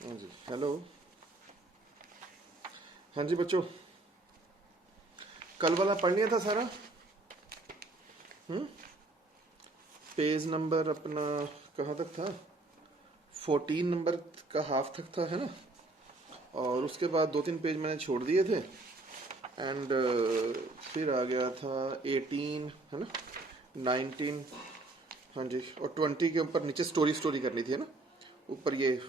हाँ जी, हेलो। हाँ जी बच्चों, कल वाला पढ़ लिया था सारा। पेज नंबर अपना कहाँ तक था? 14 नंबर का हाफ तक था, है ना। और उसके बाद 2-3 पेज मैंने छोड़ दिए थे। एंड फिर आ गया था 18, है ना, 19। हाँ जी, और 20 के ऊपर नीचे स्टोरी स्टोरी करनी थी, है ना। ऊपर ये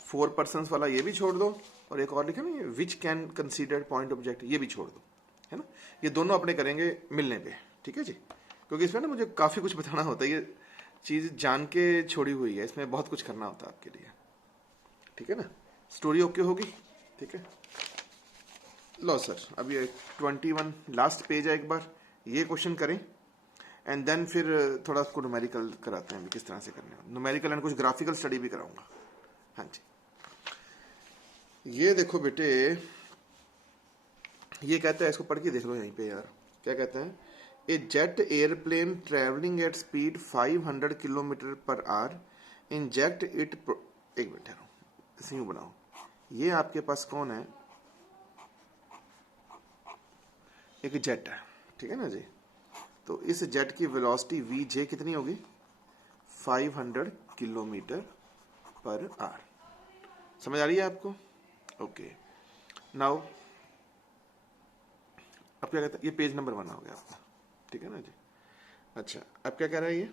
4 पर्सन्स वाला ये भी छोड़ दो, और एक और लिखा ना, ये which can considered point object, ये भी छोड़ दो, है ना। ये दोनों अपने करेंगे मिलने पे, ठीक है जी। क्योंकि इसमें ना मुझे काफ़ी कुछ बताना होता है, ये चीज़ जान के छोड़ी हुई है, इसमें बहुत कुछ करना होता है आपके लिए, ठीक है ना। स्टोरी ओके होगी, ठीक है। लो सर, अब ये 21 लास्ट पेज है, एक बार ये क्वेश्चन करें एंड देन फिर थोड़ा उसको न्यूमेरिकल कराते हैं, किस तरह से करने हैं न्यूमेरिकल, एंड कुछ ग्राफिकल स्टडी भी कराऊंगा। हाँ जी, ये देखो बेटे, ये कहता है, इसको पढ़ के देख लो यहीं पे यार। क्या कहते हैं? A jet airplane travelling at speed 500 kilometre per hour inject it. एक मिनट ठहरो, इसे यूं बनाओ। ये आपके पास कौन है? एक जेट है, ठीक है ना जी। तो इस जेट की वेलोसिटी वी जे कितनी होगी? 500 किलोमीटर पर आवर। समझ आ रही है आपको? ओके। नाउ अब क्या कहता है? ये पेज नंबर 1 हो गया आपका, ठीक है ना जी। अच्छा, अब क्या कह रहा है ये?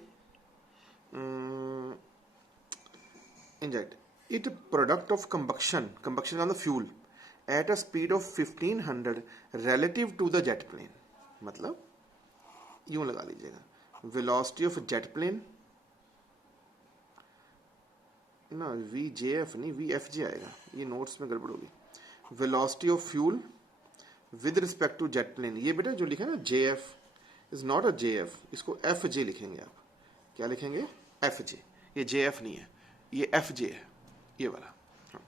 Inject it product of combustion on the fuel at a speed of 1500 relative to the jet plane. मतलब यूं लगा लीजिएगा, वेलोसिटी ऑफ जेट प्लेन ना, वी जे एफ नहीं, वी एफ जे आएगा, ये नोट्स में गड़बड़ होगी। Velocity of fuel with respect to jet plane, ये बेटा जो लिखा है ना J F is not a J F, इसको एफ जे लिखेंगे आप। क्या लिखेंगे? एफ जे। ये जे एफ नहीं है, ये एफ जे है, ये वाला। हाँ।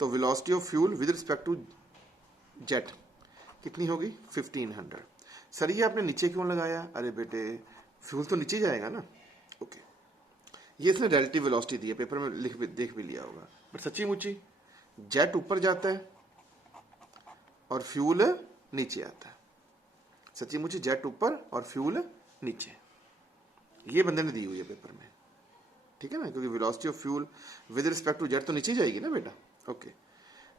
तो velocity of fuel with respect to jet कितनी होगी? 1500। सर ये आपने नीचे क्यों लगाया? अरे बेटे, फ्यूल तो नीचे जाएगा ना। ओके, ये इसने रिलेटिव वेलोसिटी दी है, पेपर में लिख भी देख भी लिया होगा। बट सच्ची मुच्ची जेट ऊपर जाता है और फ्यूल नीचे आता है। सच्ची मुच्ची जेट ऊपर और फ्यूल नीचे, ये बंदे ने दी हुई है पेपर में, ठीक है ना। क्योंकि velocity of fuel with respect to jet तो नीचे जाएगी ना बेटा। ओके,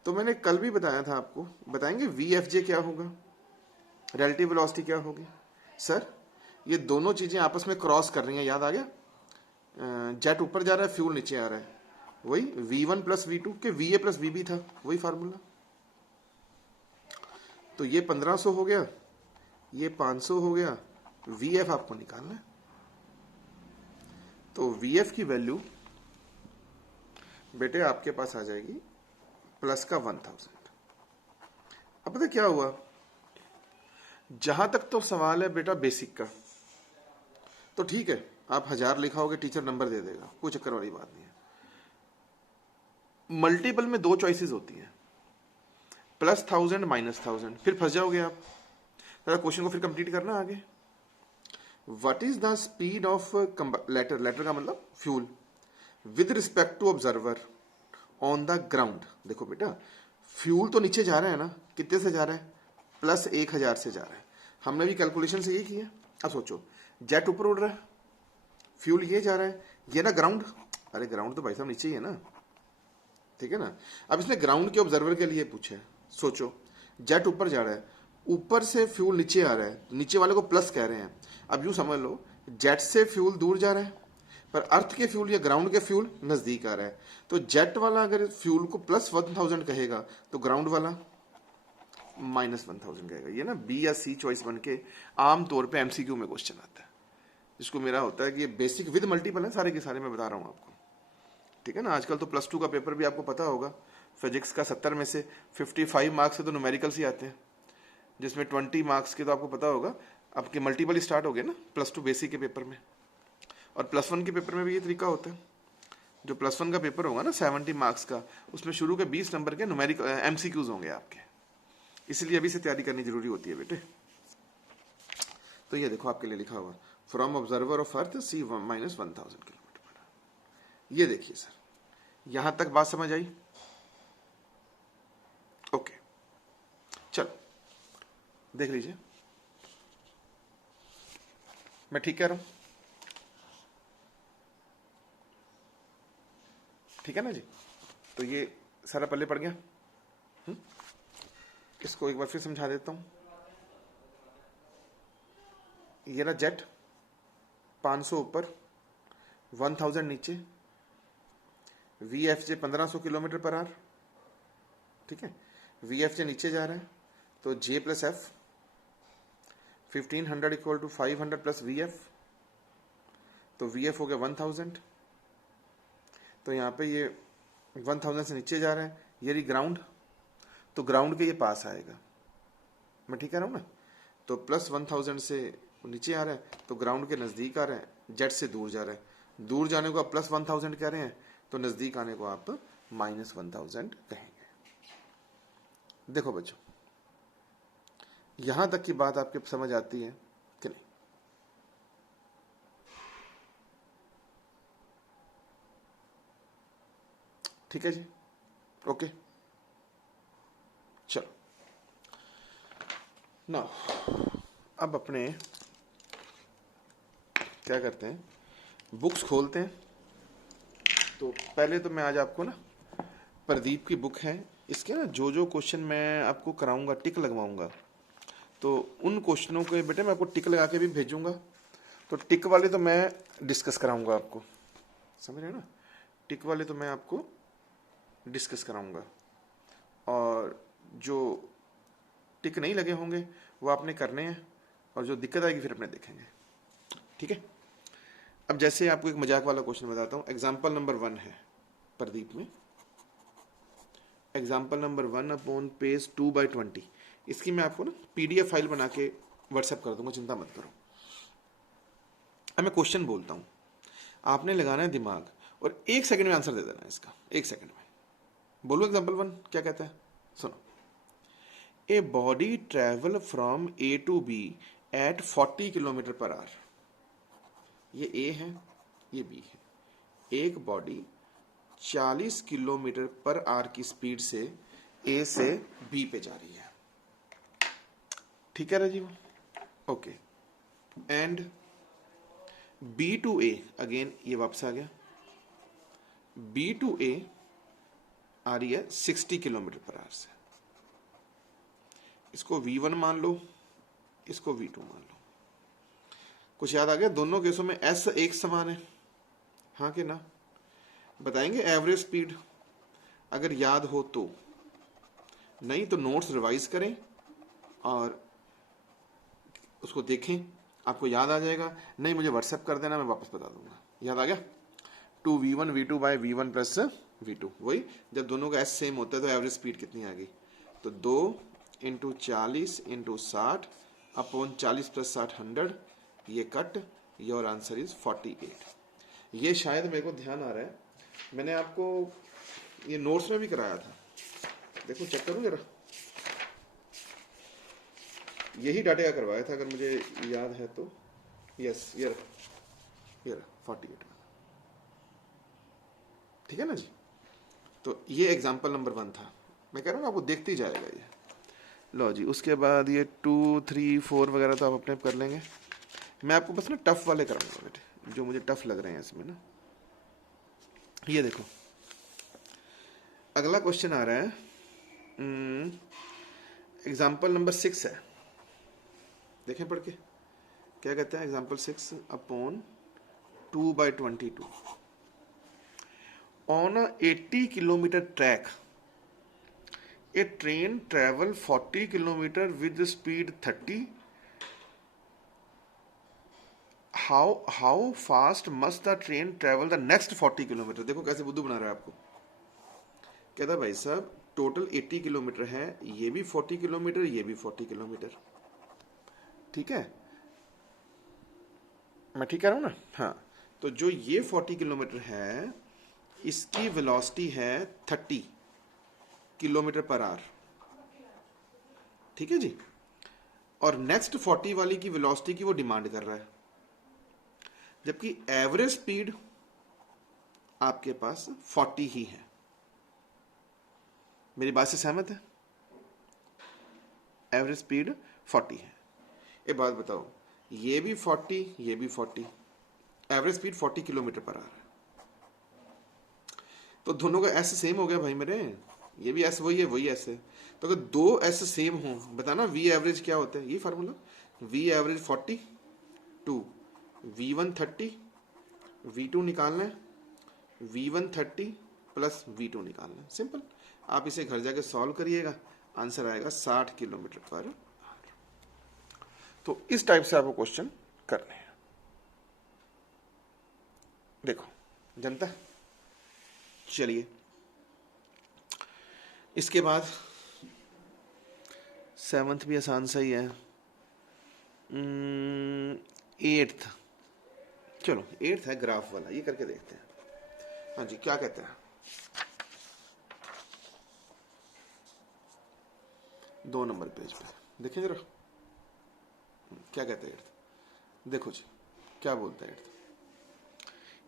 तो मैंने कल भी बताया था आपको, बताएंगे वी एफ जे क्या होगा, रिलेटिव वेलोसिटी क्या होगी। सर ये दोनों चीजें आपस में क्रॉस कर रही हैं, याद आ गया। जेट ऊपर जा रहा है, फ्यूल नीचे आ रहा है, वही V1 प्लस V2 के VA प्लस VB था, वही फार्मूला। तो ये 1500 हो गया, ये 500 हो गया, VF आपको निकालना है। तो VF की वैल्यू बेटे आपके पास आ जाएगी प्लस का 1000। अब पता क्या हुआ, जहां तक तो सवाल है बेटा बेसिक का, तो ठीक है, आप 1000 लिखाओगे, टीचर नंबर दे देगा, कोई चक्कर वाली बात नहीं है। मल्टीपल में 2 चॉइसेस होती हैं, प्लस 1000 माइनस 1000, फिर फंस जाओगे आप। जरा क्वेश्चन को फिर कंप्लीट करना आगे। What is the speed of latter, latter का मतलब fuel, with respect to observer on the ground. देखो बेटा, फ्यूल तो नीचे जा रहा है ना, कितने से जा रहा है? प्लस 1000 से जा रहा है। हमने भी कैलकुलेशन से ये किया। अब सोचो, जेट ऊपर उड़ रहा है, फ्यूल ये जा रहा है, ये ना ग्राउंड। अरे ग्राउंड तो भाई साहब नीचे ही है ना, ठीक है ना। अब इसने ग्राउंड के ऑब्जर्वर के लिए पूछा है। सोचो, जेट ऊपर जा रहा है, ऊपर से फ्यूल नीचे आ रहा है, नीचे वाले को प्लस कह रहे हैं। अब यूं समझ लो, जेट से फ्यूल दूर जा रहा है, पर अर्थ के फ्यूल या ग्राउंड के फ्यूल नजदीक आ रहा है। तो जेट वाला अगर फ्यूल को प्लस 1000 कहेगा, तो ग्राउंड वाला माइनस 1000 कहेगा। ये ना बी या सी चॉइस बन के आमतौर पर MCQ में क्वेश्चन आता है, जिसको मेरा होता है कि ये बेसिक विद मल्टीपल है, सारे के सारे मैं बता रहा हूँ आपको, ठीक है ना। आजकल तो +2 का पेपर भी आपको पता होगा, फिजिक्स का 70 में से 55 मार्क्स से तो न्यूमेरिकल्स ही आते हैं, जिसमें 20 मार्क्स के तो आपको पता होगा आपके मल्टीपल स्टार्ट हो गए ना +2 बेसिक के पेपर में। और +1 के पेपर में भी ये तरीका होता है। जो +1 का पेपर होगा ना 70 मार्क्स का, उसमें शुरू के 20 नंबर के न्यूमेरिकल MCQs होंगे आपके, इसलिए अभी से तैयारी करनी जरूरी होती है बेटे। तो ये देखो आपके लिए लिखा हुआ, from observer of earth C -1000 kilometre. ये देखिए सर, यहां तक बात समझ आई? ओके, चलो देख लीजिए, मैं ठीक कह रहा हूं? ठीक है ना जी? तो ये सारा पल्ले पड़ गया। इसको एक बार फिर समझा देता हूं। ये ना जेट 500 ऊपर, 1000 नीचे, VFJ 1500 किलोमीटर पर आवर, ठीक है। VFJ नीचे जा रहा है तो J plus F 1500 equal to 500 plus VF, तो VF हो गया 1000। तो यहाँ पे ये 1000 से नीचे जा रहा है, ये रही ग्राउंड, तो ग्राउंड के ये पास आएगा। मैं ठीक कह रहा हूँ ना? तो प्लस 1000 से नीचे आ रहा है तो ग्राउंड के नज़दीक आ रहा है, जेट से दूर जा रहा है। दूर जाने को आप प्लस 1000 कह रहे हैं, तो नज़दीक आने को आप माइनस 1000 कहेंगे। देखो बच्चों, यहां तक की बात आपके समझ आती है कि नहीं? ठीक है जी, ओके। चलो ना, अब अपने क्या करते हैं, बुक्स खोलते हैं। तो पहले तो मैं आज आपको ना प्रदीप की बुक है, इसके ना जो जो क्वेश्चन मैं आपको कराऊंगा, टिक लगवाऊंगा, तो उन क्वेश्चनों के बेटे मैं आपको टिक लगा के भी भेजूंगा। तो टिक वाले तो मैं डिस्कस कराऊंगा आपको, समझ रहे हो ना? टिक वाले तो मैं आपको डिस्कस कराऊंगा, और जो टिक नहीं लगे होंगे वो आपने करने हैं, और जो दिक्कत आएगी फिर अपने देखेंगे, ठीक है। अब जैसे आपको एक मजाक वाला क्वेश्चन बताता हूँ। एग्जाम्पल नंबर 1 है प्रदीप में, एग्जाम्पल नंबर 1 अपॉन पेज 2/20। इसकी मैं आपको ना PDF फाइल बना के व्हाट्सएप कर दूंगा, चिंता मत करो। अब मैं क्वेश्चन बोलता हूँ, आपने लगाना है दिमाग, और 1 सेकंड में आंसर दे देना है इसका, 1 सेकंड में। बोलो एग्जाम्पल 1 क्या कहता है, सुनो। A body travel from A to B at 40 kilometre per hour. ये A है, ये B है। एक बॉडी 40 किलोमीटर पर आवर की स्पीड से A से B पे जा रही है, ठीक है Rajiv? Okay. And B to A, again ये वापस आ गया, B to A आ रही है 60 किलोमीटर पर आवर से। इसको V1 मान लो, इसको V2 मान लो। कुछ याद आ गया? दोनों केसों में S एक समान है, हाँ कि ना? बताएंगे एवरेज स्पीड अगर याद हो तो, नहीं तो नोट्स रिवाइज करें और उसको देखें, आपको याद आ जाएगा। नहीं मुझे व्हाट्सएप कर देना, मैं वापस बता दूंगा। याद आ गया? 2V1 V2 bye V1 plus V2, वही जब दोनों का S सेम होता है तो एवरेज स्पीड कितनी आ गई? तो 2 इंटू 40 इंटू 60 अपॉन 40 प्लस 60 100, ये कट, योर आंसर इज 48। ये शायद मेरे को ध्यान आ रहा है, मैंने आपको ये नोट्स में भी कराया था, देखो चेक करूँ जरा। यही डाटे का करवाया था अगर मुझे याद है तो। यस, ये 48, ठीक है ना जी? तो ये एग्जाम्पल नंबर 1 था। मैं कह रहा हूँ आपको देखते ही जाएगा ये। लो जी, उसके बाद ये 2, 3, 4 वगैरह तो आप अपने कर लेंगे। मैं आपको बस ना टफ वाले कराऊंगा बेटे, जो मुझे टफ लग रहे हैं इसमें ना। ये देखो अगला क्वेश्चन आ रहा है, एग्जाम्पल नंबर 6 है, देखें पढ़ के क्या कहते हैं। Example 6 upon 2/22 on a 80 kilometre track A train travel 40 kilometre with speed 30। How fast must the train travel the next 40 kilometre. देखो कैसे बुद्धू बना रहा है आपको। कहता है भाई साहब टोटल 80 किलोमीटर है, ये भी 40 किलोमीटर, ये भी 40 किलोमीटर, ठीक है? मैं ठीक कह रहा हूं ना? हाँ, तो जो ये 40 किलोमीटर है इसकी वेलोसिटी है 30 किलोमीटर पर आवर, ठीक है जी? और नेक्स्ट 40 वाली की वेलोसिटी की वो डिमांड कर रहा है, जबकि एवरेज स्पीड आपके पास 40 ही है। मेरी बात से सहमत है? एवरेज स्पीड 40 है। एक बात बताओ, ये भी 40, ये भी 40, average speed 40 kilometre per our है। तो दोनों का एस सेम हो गया भाई मेरे, ये भी एस वही है, वही एस है। तो अगर दो एस सेम हो, बताना वी एवरेज क्या होता है, ये formula, V average 40 to V1 30, V2 निकालना है, V1 30 प्लस V2 निकालना है, सिंपल। आप इसे घर जाके सॉल्व करिएगा, आंसर आएगा 60 किलोमीटर पर आवर। तो इस टाइप से आपको क्वेश्चन करने हैं। देखो जनता, चलिए इसके बाद 7th भी आसान सा ही है। 8th, चलो 8th है ग्राफ वाला, ये करके देखते हैं। हाँ जी, क्या कहते हैं? 2 नंबर पेज पे देखें जरा, क्या कहते हैं 8th? देखो जी क्या बोलता है 8th।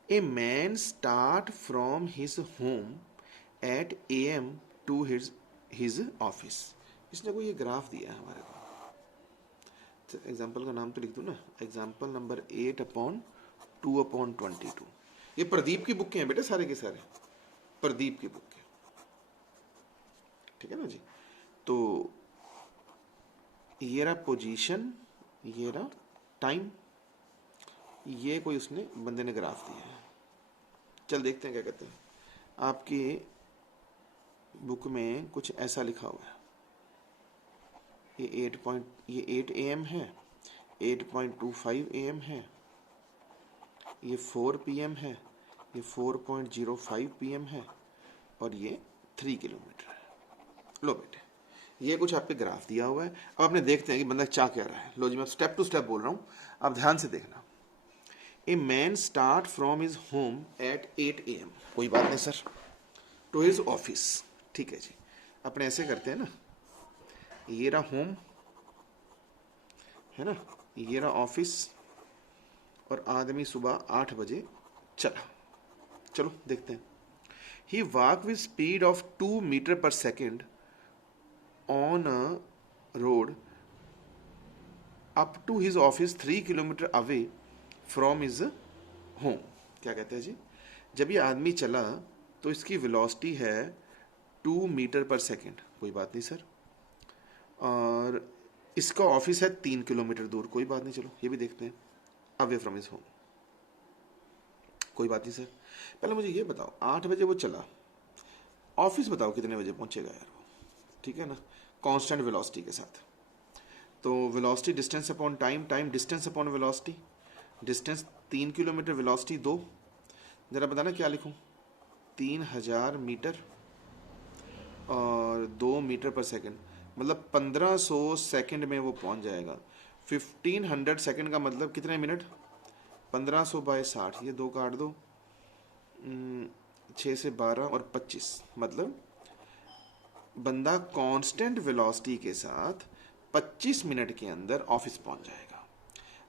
A man start from his home at AM to his office. इसने कोई ये ग्राफ दिया है हमारे को, एग्जाम्पल का नाम तो लिख दूं ना, एग्जाम्पल नंबर 8/2/22। ये प्रदीप की बुक के हैं बेटे, सारे के सारे प्रदीप की बुक के, ठीक है ना जी। तो ये रहा पोजीशन, ये रहा टाइम, ये कोई उसने बंदे ने ग्राफ दिया है। चल देखते हैं क्या कहते हैं। आपकी बुक में कुछ ऐसा लिखा हुआ है, ये 8 AM है, 8.25 AM है, ये 4 PM है, ये 4.05 PM है, और ये 3 किलोमीटर है। लो बेटे, ये कुछ आपके ग्राफ दिया हुआ है। अब आपने देखते हैं कि बंदा चाह क्या रहा है। लो जी, मैं स्टेप टू स्टेप बोल रहा हूँ, आप ध्यान से देखना। ए man start from his home eight 8 AM, कोई बात नहीं सर, टू हिज ऑफिस, ठीक है जी। अपने ऐसे करते हैं ना, ये रहा होम है ना, ये रहा ऑफिस, और आदमी सुबह 8 बजे चला। चलो देखते हैं। He walk with speed of 2 metre per second on a road up to his office 3 kilometre away from his home. क्या कहते हैं जी? जब ये आदमी चला तो इसकी वेलोसिटी है 2 मीटर पर सेकेंड, कोई बात नहीं सर, और इसका ऑफिस है 3 किलोमीटर दूर, कोई बात नहीं, चलो ये भी देखते हैं, अवे फ्रॉम हिज होम, कोई बात नहीं सर। पहले मुझे ये बताओ, 8 बजे वो चला, ऑफिस बताओ कितने बजे पहुंचेगा यार वो, ठीक है ना, कांस्टेंट वेलोसिटी के साथ। तो velocity distance upon time, time distance upon velocity, distance 3 kilometre, velocity 2, जरा बताना क्या लिखूं, 3000 मीटर और 2 मीटर पर सेकंड, मतलब 1500 सेकंड में वो पहुंच जाएगा। 1500 सेकंड का मतलब कितने मिनट, 1500 बाय 60, ये 2 काट दो, 6 से 12 और 25, मतलब बंदा कांस्टेंट वेलोसिटी के साथ 25 मिनट के अंदर ऑफिस पहुंच जाएगा।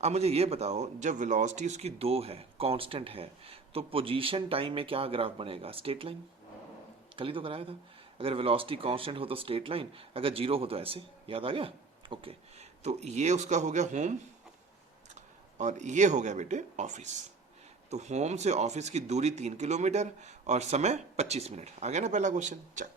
अब मुझे ये बताओ, जब वेलोसिटी उसकी 2 है, कांस्टेंट है, तो पोजीशन टाइम में क्या ग्राफ बनेगा, स्ट्रेट लाइन, कल ही तो कराया था। अगर वेलोसिटी कांस्टेंट हो तो स्ट्रेट लाइन, अगर 0 हो तो ऐसे, याद आ गया? ओके, तो ये उसका हो गया होम, और ये हो गया बेटे ऑफिस। तो होम से ऑफिस की दूरी 3 किलोमीटर और समय 25 मिनट। आ गया ना पहला क्वेश्चन, चक।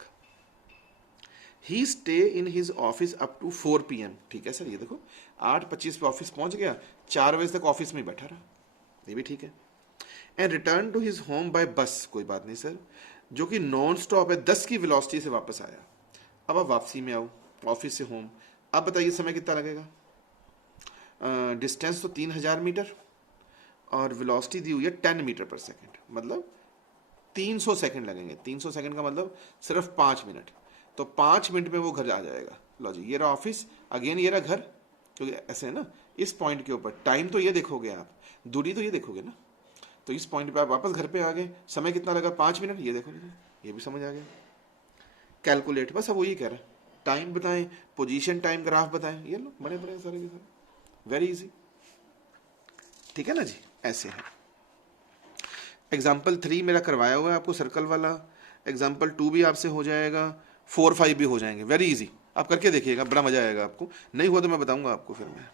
He stay in his office up to 4 PM, ठीक है सर, ये देखो 8:25 पे ऑफिस पहुंच गया, 4 बजे तक ऑफिस में बैठा रहा, ये भी ठीक है। And return to his home by bus, कोई बात नहीं सर, जो कि नॉन स्टॉप है, 10 की वेलोसिटी से वापस आया। अब आप वापसी में आओ ऑफिस से होम, अब बताइए समय कितना लगेगा। डिस्टेंस तो 3000 मीटर और वेलोसिटी दी हुई है 10 मीटर पर सेकेंड, मतलब 300 सेकंड लगेंगे। 300 सेकंड का मतलब सिर्फ 5 मिनट, तो 5 मिनट में वो घर आ जाएगा। लो जी, ये रहा ऑफिस, अगेन ये रहा घर, क्योंकि ऐसे है ना, इस पॉइंट के ऊपर टाइम तो ये देखोगे आप, दूरी तो ये देखोगे ना, तो इस पॉइंट पे आप वापस घर पे आ गए, समय कितना लगा, 5 मिनट, ये देखो, ये भी समझ आ गया। कैलकुलेट, बस अब वो ये कह रहा है, टाइम बताएं, पोजीशन टाइम ग्राफ बताएं, ये लो बड़े बड़े सारे के सारे, वेरी इजी, ठीक है ना जी, ऐसे है। एग्जाम्पल 3 मेरा करवाया हुआ है आपको सर्कल वाला, एग्जाम्पल 2 भी आपसे हो जाएगा, 4 5 भी हो जाएंगे, वेरी इजी। आप करके देखिएगा, बड़ा मजा आएगा आपको, नहीं हुआ तो मैं बताऊंगा आपको फिर मैं।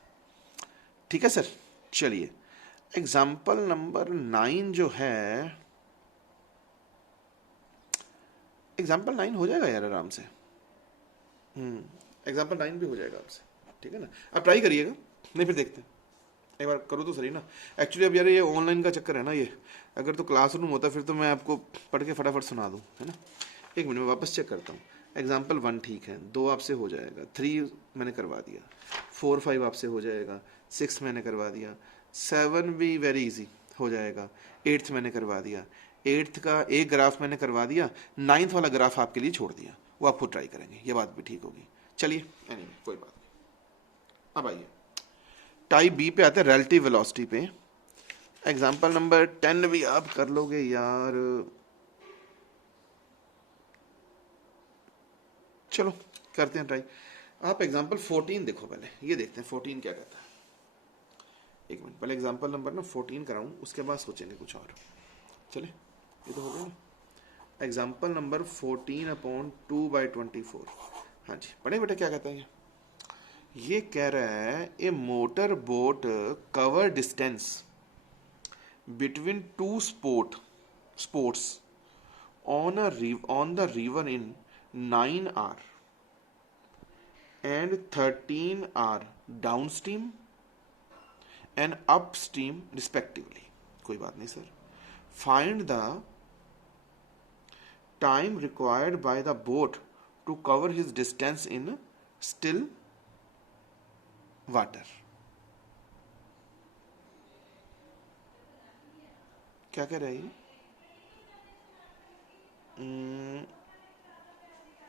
ठीक है सर, चलिए एग्जाम्पल नंबर 9 जो है, एग्जाम्पल 9 हो जाएगा यार आराम से। एग्जाम्पल 9 भी हो जाएगा आपसे, ठीक है ना। आप ट्राई करिएगा, नहीं फिर देखते हैं, एक बार करो तो सही ना। एक्चुअली अब यार ये ऑनलाइन का चक्कर है ना ये, अगर तो क्लासरूम होता फिर तो मैं आपको पढ़ के फटाफट सुना दूँ, है ना। एक मिनट में वापस चेक करता हूँ। एग्जाम्पल 1 ठीक है, 2 आपसे हो जाएगा, 3 मैंने करवा दिया, 4 5 आपसे हो जाएगा, 6 मैंने करवा दिया, 7 भी वेरी इजी हो जाएगा, 8th मैंने करवा दिया, 8th का एक ग्राफ मैंने करवा दिया, 9th वाला ग्राफ आपके लिए छोड़ दिया, वो आप खुद ट्राई करेंगे, ये बात भी ठीक होगी। चलिए एनीवे कोई बात नहीं। अब आइए टाइप बी पे आते हैं, रिलेटिव वेलोसिटी पे। एग्जाम्पल नंबर 10 भी आप कर लोगे यार, चलो करते हैं ट्राई। आप एग्जाम्पल 14 देखो पहले, ये देखते हैं 14 क्या कहता है। एक मिनट, पहले एग्जाम्पल नंबर ना 14 कराऊं, उसके बाद सोचेंगे कुछ और। चले, ये तो हो गया ना। Example number 14/2/24। हाँ जी, पढ़े बेटा क्या कहता है ये कह रहा है a motor boat cover distance between two sports on the river in 9 hour and 13 hour downstream and upstream respectively। कोई बात नहीं sir. Find the time required by the boat to cover his distance in still water। क्या कह रहा है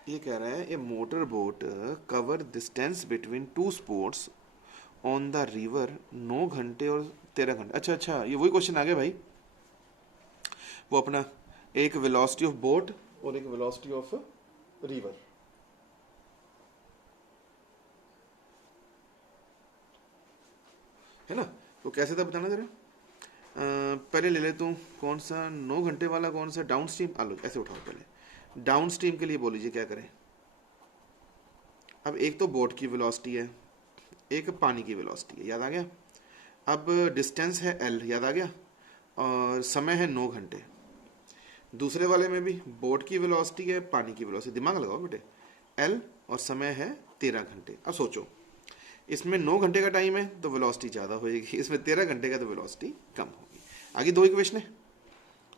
ये कह रहा है a motor boat cover distance between two sports on the river 9 घंटे और 13 घंटे। अच्छा अच्छा, ये वही क्वेश्चन आ गया भाई, वो अपना एक वेलोसिटी ऑफ बोट और एक वेलोसिटी ऑफ रिवर। है ना, तो कैसे था बताना जरा। पहले ले ले तू कौन सा 9 घंटे वाला, कौन सा डाउन स्ट्रीम, आलो ऐसे उठाओ पहले। डाउन स्ट्रीम के लिए बोल लीजिए क्या करें। अब एक तो बोट की वेलोसिटी है, एक पानी की वेलोसिटी है, याद आ गया। अब डिस्टेंस है l, याद आ गया, और समय है 9 घंटे। दूसरे वाले में भी बोट की वेलोसिटी है, पानी की वेलोसिटी, दिमाग लगाओ बेटे, l और समय है 13 घंटे। अब सोचो, इसमें 9 घंटे का टाइम है तो वेलोसिटी ज़्यादा होएगी, इसमें 13 घंटे का तो वेलोसिटी कम होगी। आगे 2 इक्वेशन है,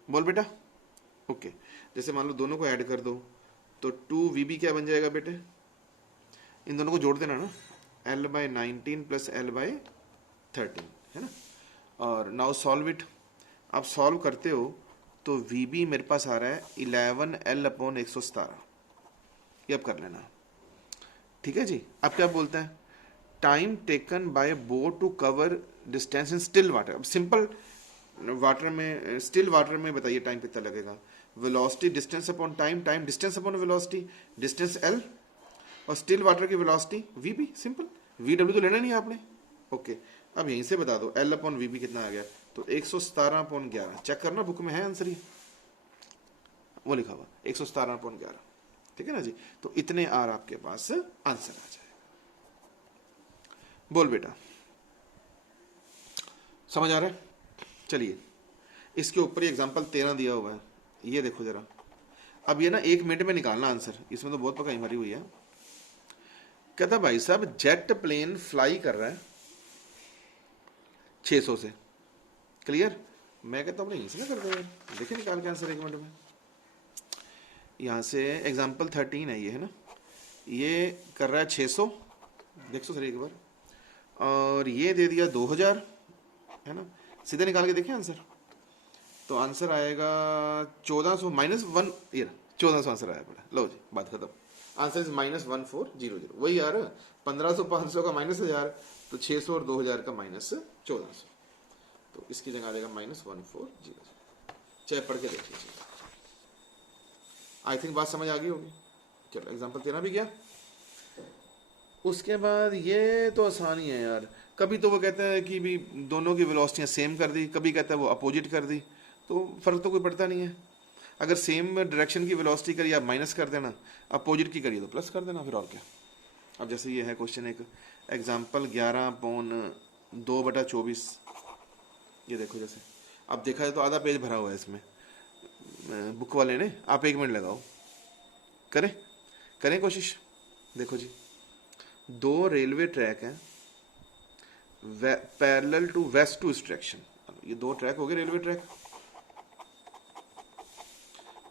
बोल बेटा। ओके, जैसे मान लो दोनों को ऐड कर दो तो 2VB क्या बन जाएगा बेटे, इन दोनों को जोड़ देना ना, L/19 + L/13, है ना। और नाउ सॉल्व इट। आप सॉल्व करते हो तो VB मेरे पास आ रहा है 11L/117, ये अब कर लेना, ठीक है जी। अब क्या बोलते हैं, time taken by boat to cover distance in still water. अब सिंपल वाटर में, स्टिल वाटर में बताइए टाइम कितना लगेगा। Velocity distance upon time, time distance upon velocity, distance L, और स्टिल वाटर की वेलोसिटी VB। सिंपल, VW तो लेना नहीं है आपने। ओके, अब यहीं से बता दो L/VB कितना आ गया, तो 117/11। चेक करना, बुक में है आंसर, ही वो लिखा हुआ 117/11, ठीक है ना जी। तो इतने आर आपके पास आंसर आ जाए। बोल बेटा, समझ आ रहा है। चलिए, इसके ऊपर एग्जाम्पल 13 दिया हुआ है, ये देखो जरा। अब ये ना 1 मिनट में निकालना आंसर, इसमें तो बहुत पकाई मरी हुई है। कहता भाई साहब जेट प्लेन फ्लाई कर रहा है 600 से, क्लियर। मैं कहता हूँ यहीं से ना कर दो, देखिए निकाल के आंसर 1 मिनट में। यहाँ से एग्जाम्पल 13 है ये, है ना, ये कर रहा है 600, देख सो सर एक बार, और ये दे दिया 2000, है ना। सीधे निकाल के देखें आंसर, तो आंसर आएगा 1400 -1, ये 1400 आंसर आया पड़ा। लो जी, बात खत्म। Answer is -1400। वही यार, 1500 500 का -1000, तो 600 और 2000 का -1400, तो इसकी जगह आ जाएगा -1400। चाहे पढ़ के देख लीजिए, आई थिंक बात समझ आ गई होगी। चलो एग्जाम्पल 13 भी गया। उसके बाद ये तो आसान ही है यार, कभी तो वो कहता है कि भी दोनों की वेलोसिटियाँ सेम कर दी, कभी कहता है वो अपोजिट कर दी, तो फर्क तो कोई पड़ता नहीं है। अगर सेम डायरेक्शन की वेलोसिटी करिए आप माइनस कर देना, अपोजिट की करिए तो प्लस कर देना, फिर और क्या। अब जैसे ये है क्वेश्चन एक एग्जाम्पल 11/2/24, ये देखो जैसे अब देखा जाए तो आधा पेज भरा हुआ है इसमें बुक वाले ने, आप 1 मिनट लगाओ, करें करें कोशिश। देखो जी, 2 रेलवे ट्रैक हैं parallel to west to east direction. ये 2 ट्रैक हो गए railway track,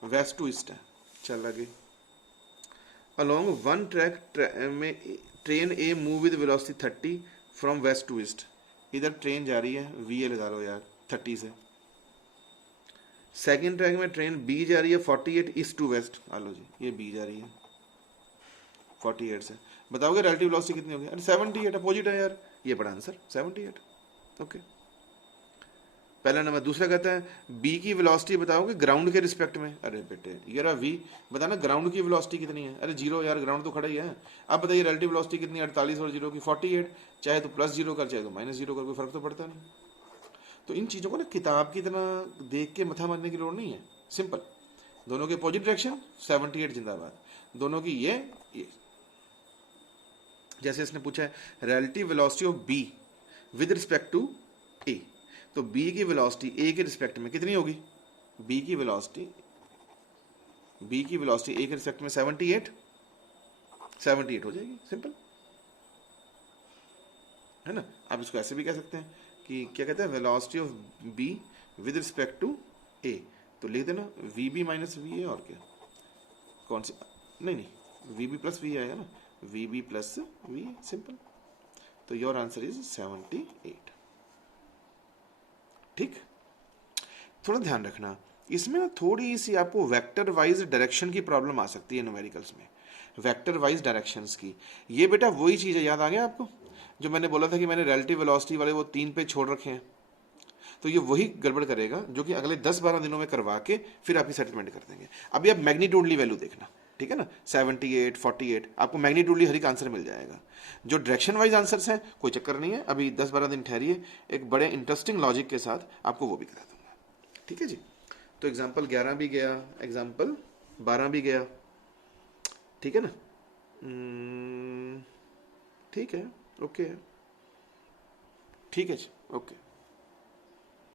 west to east है। चल आगे, अलोंग वन ट्रैक में train a move with velocity 30 from west to east. इधर ट्रेन जा रही है, वी ए लगा लो यार 30 से। सेकेंड ट्रैक में ट्रेन बी जा रही है 48 ईस्ट टू वेस्ट। आ लो जी, ये बी जा रही है 48 से। बताओगे रिलेटिव वेलोसिटी कितनी होगी? अरे 78, अपोजिट है यार, ये पड़ा आंसर 78। ओके, पहला नंबर। दूसरा कहता है बी की वेलोसिटी बताओगे ग्राउंड के रिस्पेक्ट में। अरे बेटे ये रहा वी, बताना ग्राउंड की वेलोसिटी कितनी है। अरे 0 यार, ग्राउंड तो खड़ा ही है। अब बताइए रिलेटिव वेलोसिटी कितनी है? 48 और 0 की 48। चाहे तो +0 कर, चाहे तो -0 कर, कोई फर्क तो पड़ता नहीं। तो इन चीज़ों को ना किताब की तरह देख के मथा मारने की लोड़ नहीं है, सिंपल। दोनों के अपोजिट डायरेक्शन 78 जिंदाबाद, दोनों की ये। जैसे इसने पूछा है relative velocity of B with respect to A, तो बी की वेलोसिटी ए के रिस्पेक्ट में कितनी होगी? बी की वेलोसिटी ए के रिस्पेक्ट में 78 हो जाएगी, सिंपल है ना। आप इसको ऐसे भी कह सकते हैं कि क्या कहते हैं, velocity of B with respect to A, तो लिख देना V B minus V A. और क्या, कौन सी, नहीं वी बी प्लस वी आएगा ना, V B plus V, simple. तो योर आंसर इज 78। ठीक, थोड़ा ध्यान रखना इसमें ना, थोड़ी सी आपको वेक्टर वाइज डायरेक्शन की प्रॉब्लम आ सकती है न्यूमेरिकल्स में, वेक्टर वाइज डायरेक्शंस की। ये बेटा वही चीज़ है, याद आ गया आपको जो मैंने बोला था कि मैंने रिलेटिव वेलोसिटी वाले वो 3 पे छोड़ रखे हैं। तो ये वही गड़बड़ करेगा जो कि अगले 10-12 दिनों में करवा के फिर आपकी सेटलमेंट कर देंगे। अभी आप मैग्नीट्यूडली वैल्यू देखना, ठीक है ना, 78 48 आपको मैग्नीट्यूडली हर एक आंसर मिल जाएगा। जो डायरेक्शन वाइज आंसर्स हैं कोई चक्कर नहीं है, अभी 10-12 दिन ठहरिए, एक बड़े इंटरेस्टिंग लॉजिक के साथ आपको वो भी करा दूंगा। ठीक है जी, तो एग्जाम्पल 11 भी गया, एग्जाम्पल 12 भी गया, ठीक है ना। ठीक है, ओके, ठीक है जी, ओके।